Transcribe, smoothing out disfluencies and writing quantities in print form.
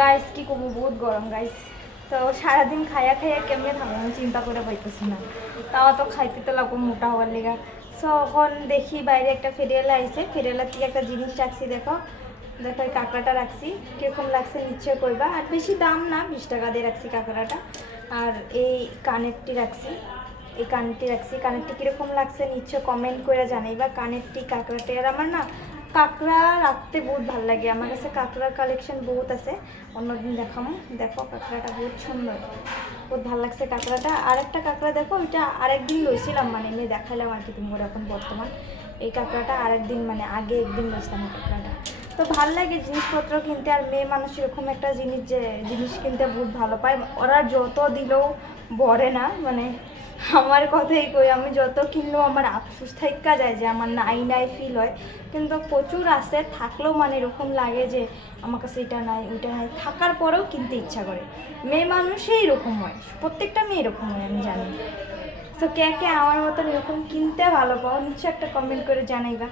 Guys কি করবো, বহুত গরম গাইস। তো সারাদিন খাইয়া খাইয়া কেমনে থাকবো আমি চিন্তা করে পাইতেছি না। তাও তো খাইতে তো লাগবো মোটা হওয়ার লেগা। সো এখন দেখি বাইরে একটা ফেরিওয়ালা আইছে, ফেরিওয়ালা থেকে একটা জিনিস রাখছি। দেখো দেখো এই কাঁকড়াটা রাখছি, কীরকম লাগছে নিশ্চয় করবা। আর বেশি দাম না, 20 টাকা দিয়ে রাখছি কাঁকড়াটা। আর এই কানেরটি রাখছি, এই কানেরটি রাখছি। কানেরটি কীরকম লাগছে নিশ্চয় কমেন্ট করে জানাইবা। কানেরটি কাঁকড়াটি আর আমার না কাঁকড়া রাখতে বহুত ভালো লাগে। আমার কাছে কাঁকড়ার কালেকশন বহুত আছে, অন্যদিন দেখামো। দেখো কাঁকড়াটা বহুত সুন্দর, বহুত ভালো লাগছে কাঁকড়াটা। আর একটা কাঁকড়া দেখো, ওইটা আরেকদিন লইছিলাম, মানে এমনি দেখাইলাম আর কি তুমি এখন বর্তমান। এই কাঁকড়াটা আরেকদিন মানে আগে একদিন লইছিলাম এই কাঁকড়াটা। তো ভাল লাগে জিনিসপত্র কিনতে। আর মেয়ে মানুষ এরকম একটা জিনিস যে জিনিস কিনতে বহুত ভালো পায়। ওরা যত দিলেও বড়ে না, মানে আমার কথাই কই, আমি যত কিনলেও আমার আফসোস থাইকা যায় যে আমার নাই নাই ফিল হয়। কিন্তু প্রচুর আছে, থাকলেও মানে এরকম লাগে যে আমার কাছে এটা নাই ওইটা নাই, থাকার পরেও কিনতে ইচ্ছা করে। মেয়ে মানুষই এরকম হয়, প্রত্যেকটা মেয়ে এরকম হয় আমি জানি। তো কে কে আমার মতন এরকম কিনতে ভালো পাও নিশ্চয় একটা কমেন্ট করে জানাইবা।